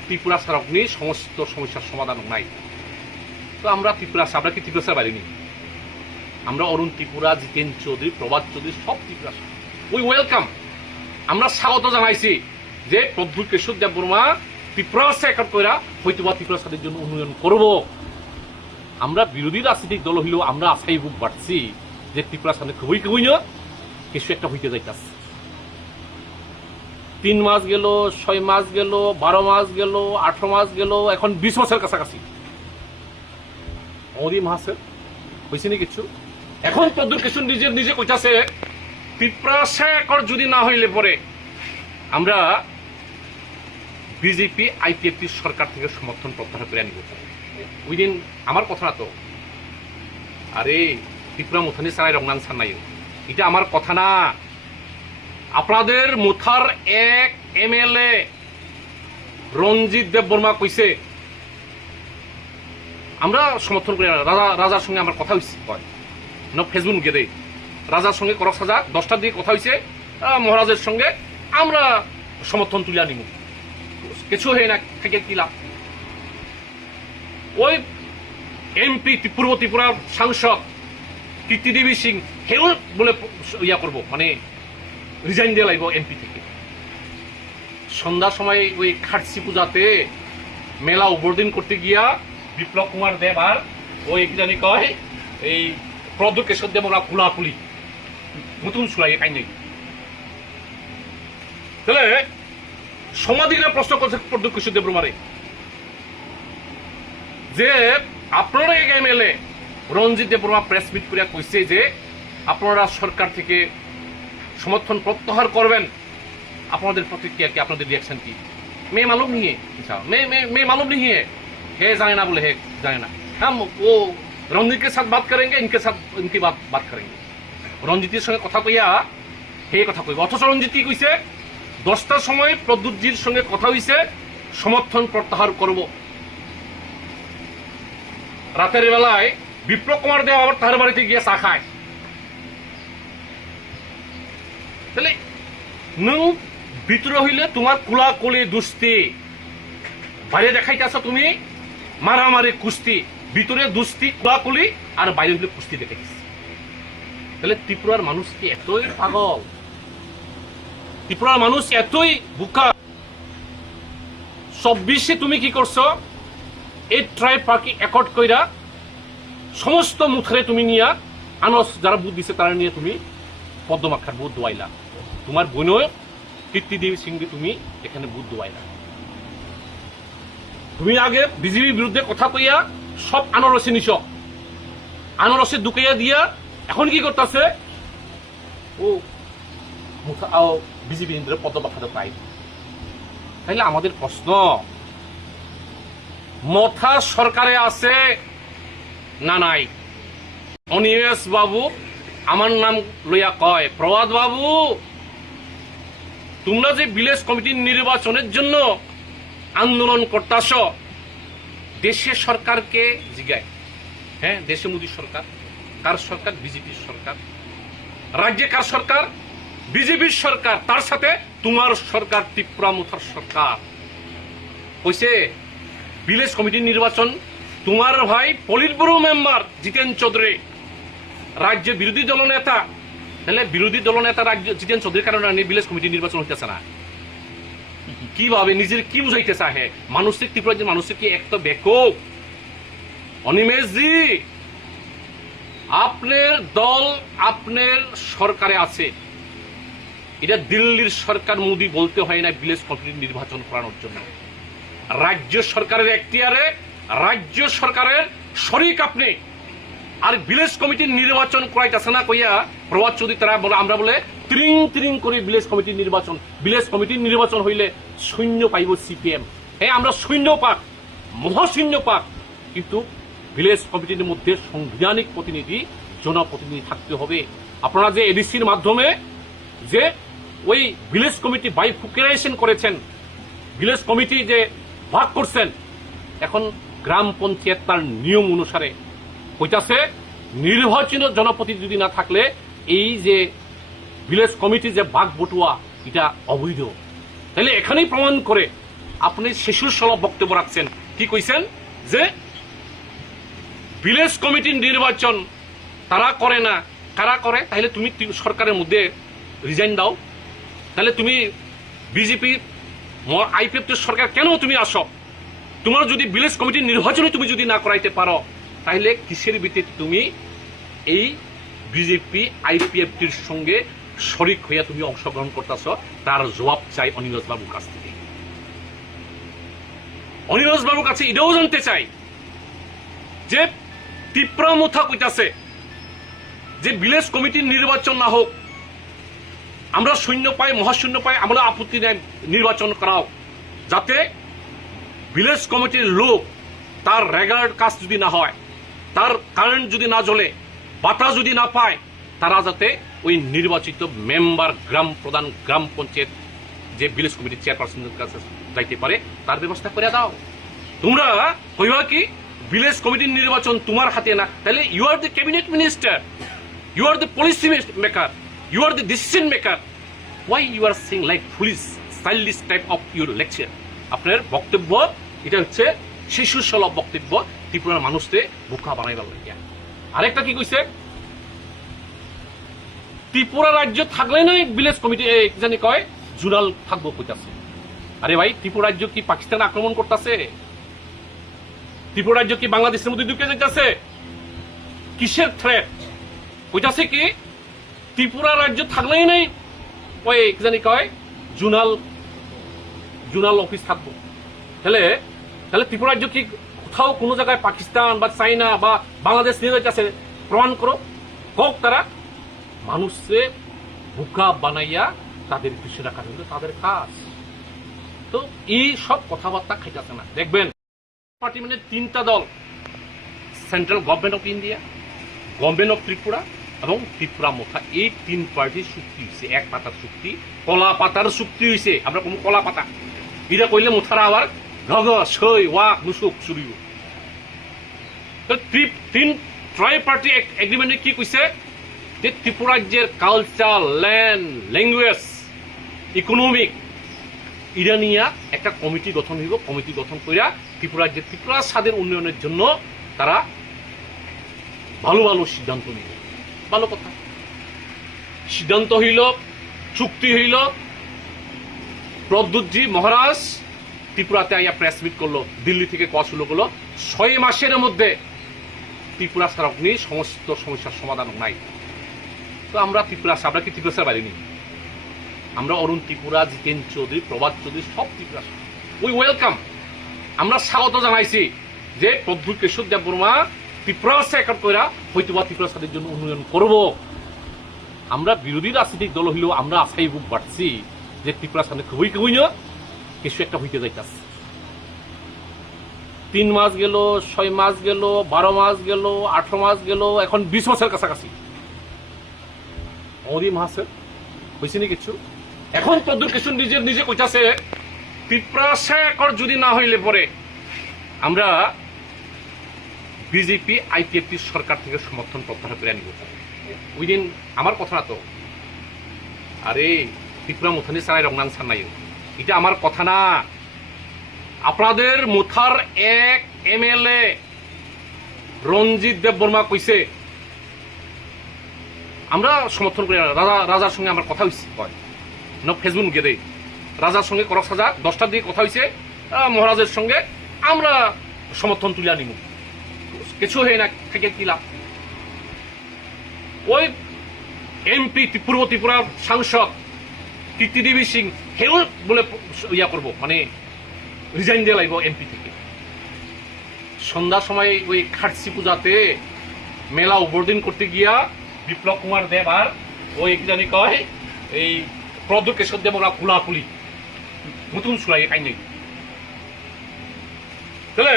ত্রিপুরা সড়ক নিয়ে সমস্ত সমস্যার সমাধান নাই। তো আমরা কি ত্রিপুরা বাইরে নেই? আমরা অরুণ ত্রিপুরা, জিতেন চৌধুরী, প্রভাত চৌধুরী সব ত্রিপুরা উই ওয়েলকাম। আমরা স্বাগত জানাইছি যে প্রদ্যুৎ কেশব দেব বর্মা ত্রিপুরা একট কইরা হয়তো বা ত্রিপুরা স্বাদের জন্য উন্নয়ন করব। আমরা বিরোধী রাজনৈতিক দল হইলেও আমরা আশাই বুক বাড়ছি যে ত্রিপুরা সামনে খুবই কিছু একটা হইতে যাইতাছে। 3 মাস গেল, 6 মাস গেল, 12 মাস গেল, 18 মাস গেল, এখন 20 মাসের কাছাকাছি। মোদী মাসে হয়েছে নি কিছু? এখন প্রদ্যুৎ কেশব নিজে কইতাছে ত্রিপুরা একর যদি না হইলে পরে আমরা বিজেপি আইপিএফটি সরকার থেকে সমর্থন প্রত্যাহার করে আনিব। ওই দিন আমার কথা না তো, আরে ত্রিপুরা মুথানি সারাই রংনান সান্নাই, এটা আমার কথা না। আপনাদের মুথার এক এমএলএ রঞ্জিত দেব বর্মা কইছে আমরা সমর্থন করি। রাজার সঙ্গে আমার কথা হয়েছে, ফেসবুক গিয়ে দেয় রাজার সঙ্গে করক সাজা 10টার দিকে কথা হয়েছে, মহারাজের সঙ্গে আমরা সমর্থন তুলে আনিব। কিছু হয়ে না থেকে কি লাভ? ওই এমপি পূর্ব ত্রিপুরার সাংসদ কীর্তিদেবী সিং হেউ বলে ইয়া করবো, মানে রিজাইন দিয়ে লাগবো এমপি থেকে। সন্ধ্যার সময় ওই খাটসি পূজাতে মেলা ওভারদিন করতে গিয়া বিপ্লব কুমার দেব আর ওই কি জানি কয় এই প্রদ্যুৎ কেশব দেব ওরা কুলাকুলি নতুন চুলাই কাই নাই। তাহলে সমাধিরা প্রশ্ন করছে প্রদ্যুৎ কেশব দেব বর্মারে যে আপনারা এক এমএলএ রঞ্জিত দেব বর্মা প্রেস মিট করিয়া কইছে যে আপনারা সরকার থেকে সমর্থন প্রত্যাহার করবেন আপনাদের প্রতিক্রিয়া কি, আপনাদের রিয়াকশন কি? মেয়ে মালুম नहीं है, मैं मालूम नहीं है, हे जाने ना बोले, हे जाने ना, हम वो रंजीत के साथ बात करेंगे, इनके साथ इनकी बात करेंगे। रंजीतेर संगे कथा कइया हे कथा कइब, अथच रंजीत की कइছে 10টার সময় প্রদ্যুৎজির সঙ্গে কথা হইছে, সমর্থন প্রত্যাহার করব। রাতের বেলায় বিপ্লব কুমার দেব আবার তার বাড়িতে গিয়ে চা খায়। তাহলে নৌ ভিতরে হইলে তোমার কুলাকুলি দুস্তি, বাইরে দেখাইতেছ তুমি মারামারি কুস্তি, ভিতরে দুস্তি কুলাকুলি, আর বাইরে হইলে কুস্তি দেখাইতেছ। তাহলে ত্রিপুরার মানুষ কি এতই পাগল? ত্রিপুরার মানুষ এতই বোকা? 24-এ তুমি কি করছো? এই ট্রাইব পার্টি একট কইরা সমস্ত মুখরে তুমি নিয়া আনস যারা বুধ দিছে তারা নিয়ে তুমি পদ্মমাক্ষার বুধ দোয়াইলা। তোমার বোনও কীর্তি দেবী সিংকে তুমি এখানে বুধ দোয়াইলা। তুমি আগে বিজেপির বিরুদ্ধে কথা কইয়া সব আনারসে নিছ, আনারসে দুকাইয়া দিয়া এখন কি করতেছে? ও বিজেপি পদ্মমাক্ষা পাই। তাইলে আমাদের প্রশ্ন, মথা সরকারে আছে না নাই? অনিমেষ বাবু আমার নাম লইয়া কয়, প্রভাত বাবু তোমরা যে ভিলেজ কমিটির নির্বাচনের জন্য আন্দোলন করতেছ, দেশের সরকারকে জিগায়। হ্যাঁ, দেশে মোদী সরকার। কার সরকার? বিজেপির সরকার। রাজ্যে কার সরকার? বিজেপির সরকার। তার সাথে তোমার সরকার, ত্রিপুরা মুথার সরকার। কইছে ভিলেজ কমিটির নির্বাচন, তোমার ভাই পলিট ব্যুরো মেম্বার জিতেন চৌধুরী রাজ্যের বিরোধী দলনেতা। তাহলে বিরোধী দলনেতা রাজ্য জিতেন চৌধুরীর কারণে ভিলেজ কমিটির নির্বাচন হইতেছে না। কিভাবে নিজের কি বুঝাইতে চাহে? মানুষের ত্রিপুরার যে মানুষের কি একটা বেকুব? অনিমেষ জি, আপনার দল আপনার সরকারে আছে, এটা দিল্লির সরকার মোদী বলতে হয় না ভিলেজ কমিটির নির্বাচন করানোর জন্য। রাজ্য সরকারের এখতিয়ারে, রাজ্য সরকারের শরিক আপনি। আর ভিলেজ কমিটির নির্বাচন করাইতেছে না কইয়া প্রভাত চৌধুরী তারা বলে, আমরা বলে ত্রিং ত্রিং করে ভিলেজ কমিটির নির্বাচন, ভিলেজ কমিটির নির্বাচন হইলে শূন্য পাইব সিপিএম। হ্যাঁ, আমরা শূন্য পাক, মহাশূন্য পাক, কিন্তু ভিলেজ কমিটির মধ্যে সাংবিধানিক প্রতিনিধি, জনপ্রতিনিধি থাকতে হবে। আপনারা যে এডিসির মাধ্যমে যে ওই ভিলেজ কমিটি বাইফুকেশন করেছেন, ভিলেজ কমিটি যে ভাগ করছেন, এখন গ্রাম পঞ্চায়েত তার নিয়ম অনুসারে কইতাছে নির্বাচিত জনপ্রতিনিধি যদি না থাকলে এই যে ভিলেজ কমিটি যে ভাগ বটুয়া এটা অবৈধ। তাহলে এখানেই প্রমাণ করে আপনি শিশুর সলভ বক্তব্য রাখছেন। কি কইছেন? যে ভিলেজ কমিটির নির্বাচন তারা করে না, কারা করে? তাহলে তুমি সরকারের মধ্যে রিজাইন দাও। তাহলে তুমি বিজেপি আইপিএফ সরকার কেন তুমি আসো? তোমার যদি ভিলেজ কমিটির নির্বাচনে তুমি যদি না করাইতে পারো, তাহলে কিসের ভিত্তিতে তুমি এই বিজেপি আইপিএফটির সঙ্গে শরিক হইয়া তুমি অংশগ্রহণ করতেছ? তার জবাব চাই অনিমেষ বাবুর কাছ থেকে। অনিমেষ বাবুর কাছে এটাও জানতে চাই যে ত্রিপুরা মুথা কইতাছে যে ভিলেজ কমিটির নির্বাচন না হোক, আমরা শূন্য পাই, মহাশূন্য পাই, আমরা আপত্তি নেই, নির্বাচন করাও, যাতে ভিলেজ কমিটির লোক তার রেগুলার কাজ যদি না হয়, তার কারেন্ট যদি না জ্বলে, বাতাস যদি না পায়, তারা যাতে ওই নির্বাচিত মেম্বার, গ্রাম প্রধান, গ্রাম পঞ্চায়েত যে ভিলেজ কমিটির চেয়ারপারসনের কাছে যাইতে পারে, তার ব্যবস্থা করে দাও। তোমরা কইবা কি ভিলেজ কমিটির নির্বাচন তোমার হাতে না? তাহলে you are the cabinet minister, you are the policy maker, you are the decision maker. Why you are sing like police stylish type of your lecture? আপনার বক্তব্য এটা হচ্ছে শিশু সুলভ বক্তব্য, ত্রিপুরার মানুষকে বোকা বানাইবার লাগিয়া। আরেকটা কি কইছে? ত্রিপুরা রাজ্য থাকলে নয় ভিলেজ কমিটি জানি কয় জুনাল থাকবো কইতাছে। আরে ভাই, ত্রিপুরা রাজ্য কি পাকিস্তান আক্রমণ করতেছে? ত্রিপুরা রাজ্য কি বাংলাদেশের মধ্যে ঢুকে যাইতেছে? কিসের থ্রেট? কইতাছে কি ত্রিপুরা রাজ্য থাকলেই নাই ওই জানি কয় জুনাল অফিস থাকবো। তাহলে ত্রিপুরা রাজ্য কি কোথাও কোনো জায়গায় পাকিস্তান বা চাইনা বা বাংলাদেশ নিয়ে যাইতেছে? প্রমাণ করো, হোক। তারা মানুষে বোকা বানাইয়া তাদের পিছিয়ে রাখা কিন্তু তাদের কাজ। তো এই সব কথাবার্তা খাইতেছে না। দেখবেন পার্টি মানে তিনটা দল, central government of India, government of Tripura এবং ত্রিপুরা মোথা, এই তিন পার্টির চুক্তি হয়েছে, এক পাতার চুক্তি, কলা পাতার চুক্তি হয়েছে। আমরা কোনো কলা পাতা এটা কইলে মোথারা আবার ঘগ সই ওয়াক মুসুক চুরিব। তিন ট্রাই পার্টি এগ্রিমেন্টে কি কইছে যে ত্রিপুরা রাজ্যের culture, land, language, economic Ira নিয়ে একটা কমিটি গঠন হইব। কমিটি গঠন কইরা ত্রিপুরা রাজ্যের ত্রিপুরা স্বাদের উন্নয়নের জন্য তারা ভালো ভালো সিদ্ধান্ত নিবে। ভালো কথা, সিদ্ধান্ত হইল, চুক্তি হইল। প্রদ্যুৎজি মহারাজ ত্রিপুরাতে আইয়া প্রেস মিট করলো, দিল্লি থেকে কওয়া শুরু করলো 6 মাসের মধ্যে ত্রিপুরা সড়ক নিয়ে সমস্ত সমস্যার সমাধান নাই। তো আমরা আমরা কি ত্রিপুরা বাইরে নিই? আমরা অরুণ ত্রিপুরা, জিতেন চৌধুরী, প্রভাত চৌধুরী সব ত্রিপুরা উই ওয়েলকাম। আমরা স্বাগত জানাইছি যে প্রদ্যুৎ কেশব দেববর্মা ত্রিপুরা একট কইরা হয়তো বা ত্রিপুরা স্বাদের জন্য উন্নয়ন করব। আমরা বিরোধী রাজনৈতিক দল হইলেও আমরা আশাই বুক বাড়ছি যে ত্রিপুরা সামনে খুবই খুবই কিছু একটা হইতে যাইতাছে। 3 মাস গেল, 6 মাস গেল, 12 মাস গেল, 18 মাস গেল, এখন 20 মাসের কাছাকাছি। অদিম হাসে হয়েছে নি কিছু? এখন প্রদ্যুৎ কেশব নিজে কইতাছে ত্রিপুরা একর যদি না হইলে পরে আমরা বিজেপি আইপিএফটি সরকার থেকে সমর্থন প্রত্যাহার করে নিব। ওই দিন আমার কথা না তো, আরে ত্রিপুরা মুথানি সারাই রংনাং সান্নাই, এটা আমার কথা না। আপনাদের মুথার এক এমএলএ রঞ্জিত দেববর্মা কইছে আমরা সমর্থন করি। রাজার সঙ্গে আমার কথা হয়েছে, ফেসবুক গিয়ে দেয় রাজার সঙ্গে করক সাজা 10টার দিকে কথা হয়েছে, মহারাজের সঙ্গে আমরা সমর্থন তুলিয়া নিব। কিছু হয় না, থেকে কি লাভ? ওই এমপি পূর্ব ত্রিপুরার সাংসদ কীর্তিদেবী সিং হেউ বলে ইয়া করবো, মানে রিজাইন দিয়ে লাগবো এমপি থেকে। সন্ধ্যার সময় ওই খাটসি পূজাতে মেলা ওভারদিন করতে গিয়া বিপ্লব কুমার দেব আর ওই কি জানি কয় এই প্রদ্যুৎ কেশব দেব ওরা কুলাকুলি নতুন চুলাই কাই নেই। তাহলে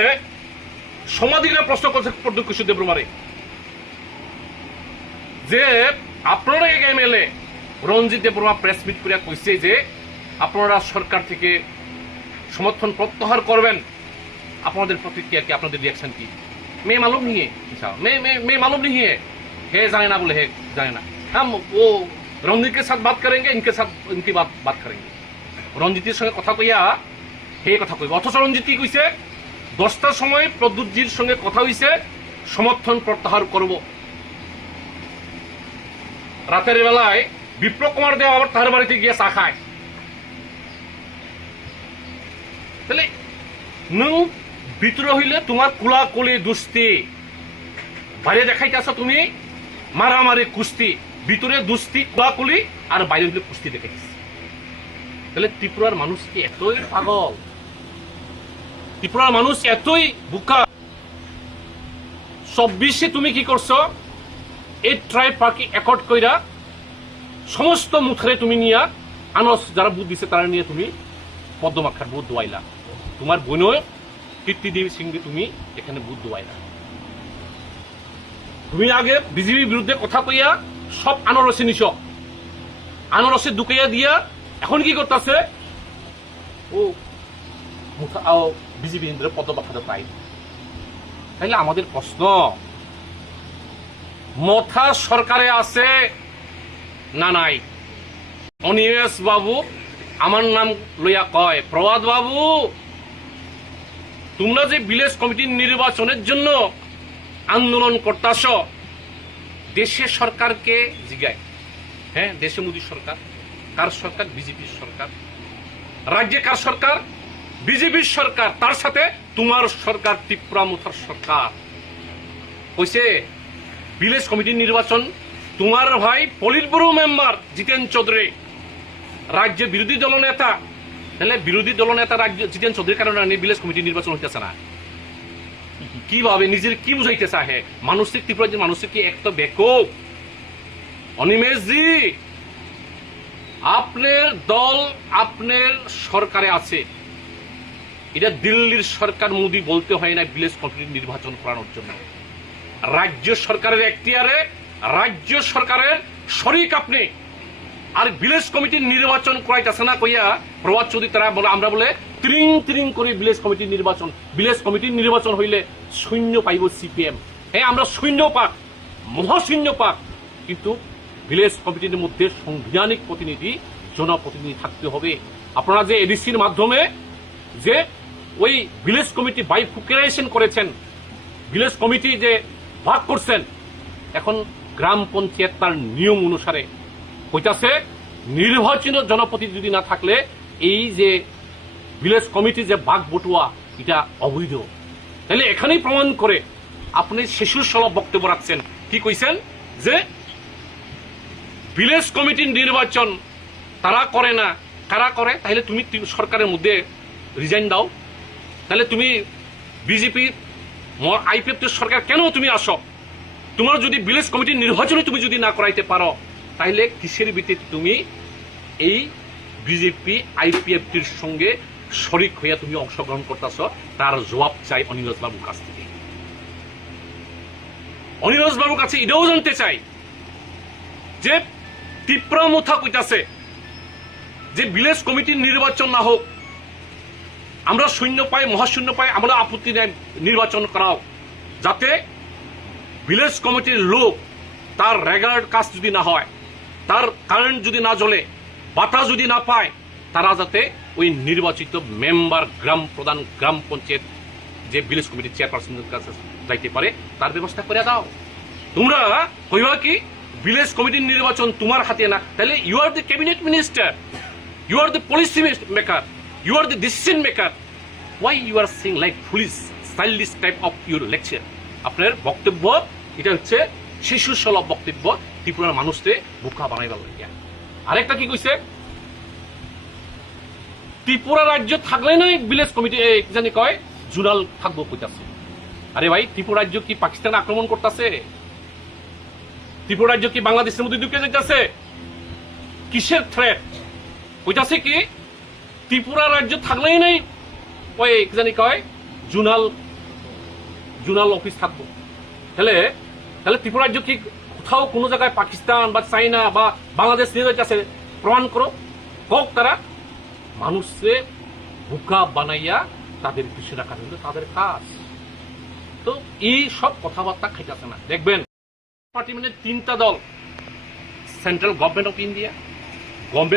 সমাধিরা প্রশ্ন করছে প্রদ্যুৎ কেশব দেববর্মারে যে আপনারা এক এমএলএ রঞ্জিত দেববর্মা প্রেস মিট করে কইছে যে আপনারা সরকার থেকে সমর্থন প্রত্যাহার করবেন, আপনাদের প্রতিক্রিয়া কি, আপনাদের রিয়াকশন কি? मैं मालूम नहीं है, मैं मालूम नहीं है जाने ना बोले है जाने ना, हम वो रंजीत के साथ बात करेंगे, इनके साथ इनकी बात करेंगे। रंजीतेर संगे कथा कइया हे कथा कइब, अथच रंजीत কি কইছে 10টার সময় প্রদ্যুৎজির সঙ্গে কথা হইছে সমর্থন প্রত্যাহার করব। রাতের বেলায় বিপ্লব কুমার দেব আবার তার বাড়িতে গিয়ে চা খায়। তাহলে নৌ ভিতরে হইলে তোমার কুলাকুলি দুস্তি, বাইরে দেখাইতেছ তুমি মারামারি কুস্তি, ভিতরে দুস্তি কুলাকুলি আর বাইরে হইলে কুস্তি দেখাইতেছ। তাহলে ত্রিপুরার মানুষ কি এতই পাগল? ত্রিপুরার মানুষ এতই বোকা? 24-এ তুমি কি করছো? এই ট্রাইব পার্টি একট কইরা সমস্ত মুখরে তুমি নিয়া আনস যারা বুধ দিছে তারা নিয়ে তুমি পদ্মমাখার বুধ দোয়াইলা। তোমার বোনও কীর্তিদেবী সিংকে তুমি এখানে বুধ দোয়াইলা। তুমি আগে বিজেপির বিরুদ্ধে কথা কইয়া সব আনারসে নিছ, আনারসে দুকাইয়া দিয়া এখন কি করতেছে? ও বিজেপি পদ্মমাখাতে পাই। তাইলে আমাদের প্রশ্ন, মথা সরকারে আছে না নাই? অনিমেষ বাবু আমার নাম লইয়া কয়, প্রভাত বাবু তোমরা যে ভিলেজ কমিটির নির্বাচনের জন্য আন্দোলন করতেছ, দেশের সরকারকে জিগায়। হ্যাঁ, দেশে মোদী সরকার, কার সরকার? বিজেপির সরকার। রাজ্যে কার সরকার? বিজেপির সরকার। তার সাথে তোমার সরকার ত্রিপুরা মুথার সরকার। কইছে ভিলেজ কমিটির নির্বাচন, তোমার ভাই পলিট ব্যুরো মেম্বার জিতেন চৌধুরী রাজ্যের বিরোধী দলনেতা। তাহলে বিরোধী দলনেতা রাজ্য জিতেন চৌধুরীর কারণে ভিলেজ কমিটির নির্বাচন হইতেছে না। কিভাবে নিজের কি বুঝাইতে চাহে? মানসিক ত্রিপুরা যে মানসিক কি একটা বেকুব? অনিমেষ জি আপনার দল আপনার সরকারে আছে, এটা দিল্লির সরকার মোদী বলতে হয় না ভিলেজ কমিটি নির্বাচন করানোর জন্য। রাজ্য সরকারের এখতিয়ারে রাজ্য সরকারের শরিক আপনি, আর ভিলেজ কমিটির নির্বাচন করাইতেছে না কইয়া প্রভাত চৌধুরী তারা বলে, আমরা বলে ত্রিং ত্রিং করে ভিলেজ কমিটির নির্বাচন হইলে শূন্য পাইব সিপিএম। হ্যাঁ, আমরা শূন্য পাক, মহাশূন্য পাক, কিন্তু ভিলেজ কমিটির মধ্যে সাংবিধানিক প্রতিনিধি, জনপ্রতিনিধি থাকতে হবে। আপনারা যে এডিসির মাধ্যমে যে ওই ভিলেজ কমিটি বাইফুকেশন করেছেন, ভিলেজ কমিটি যে ভাগ করছেন, এখন গ্রাম পঞ্চায়েত তার নিয়ম অনুসারে কইতাছে নির্বাচিত জনপ্রতিনিধি যদি না থাকলে এই যে ভিলেজ কমিটি যে ভাগ বটুয়া এটা অবৈধ। তাহলে এখানেই প্রমাণ করে আপনি শিশুর সলভ বক্তব্য রাখছেন। কি কইছেন যে ভিলেজ কমিটির নির্বাচন তারা করে না, কারা করে? তাহলে তুমি সরকারের মধ্যে রিজাইন দাও। তাহলে তুমি বিজেপি আইপিএফ সরকার কেন তুমি আসো? তোমার যদি ভিলেজ কমিটির নির্বাচনে তুমি যদি না করাইতে পারো, তাহলে কিসের ভিত্তিতে তুমি এই বিজেপি আইপিএফটির সঙ্গে শরিক হইয়া তুমি অংশগ্রহণ করতেছ? তার জবাব চাই অনিরোজ বাবুর কাছ থেকে। অনিরোজ বাবুর কাছে এটাও জানতে চাই যে তীব্র মুথা কইতাছে যে ভিলেজ কমিটির নির্বাচন না হোক, আমরা শূন্য পাই, মহাশূন্য পাই, আমরা আপত্তি নেই, নির্বাচন করাও, যাতে ভিলেজ কমিটির লোক তার রেগুলার কাজ যদি না হয়, তার কারেন্ট যদি না জ্বলে, বাতাস যদি না পায়, তারা যাতে ওই নির্বাচিত মেম্বার, গ্রাম প্রধান, গ্রাম পঞ্চায়েত যে ভিলেজ কমিটির চেয়ারপারসনের কাছে যাইতে পারে, তার ব্যবস্থা করে দাও। তোমরা কইবা কি ভিলেজ কমিটির নির্বাচন তোমার হাতে না? তাহলে you are the cabinet minister, you are the policy maker, you are the decision maker. Why you are sing like foolish stylish type of your lecture? আপনার বক্তব্য এটা হচ্ছে শিশু সুলভ বক্তব্য, ত্রিপুরার মানুষকে বোকা বানাইবার লাগিয়া। আরেকটা কি কইছে, ত্রিপুরা রাজ্য থাকলে না ভিলেজ কমিটি জানি কয় জুনাল থাকবো কইতাছে। আরে ভাই, ত্রিপুরা রাজ্য কি পাকিস্তান আক্রমণ করতেছে? ত্রিপুরা রাজ্য কি বাংলাদেশের মধ্যে ঢুকে যাইতেছে? কিসের থ্রেট কইতাছে? কি ত্রিপুরা রাজ্য থাকলেই নাই ওই জানি কয় জুনাল অফিস থাকবো। তাহলে ত্রিপুরা রাজ্য কি কোথাও কোনো জায়গায় পাকিস্তান বা চাইনা বা বাংলাদেশ নিয়ে যাইতেছে? প্রমাণ করো, হোক। তারা মানুষকে বোকা বানাইয়া তাদের পিছিয়ে রাখা কিন্তু তাদের কাজ। তো এই সব কথাবার্তা খাইতেছে না। দেখবেন পার্টি মানে 3টা দল, central government of India, government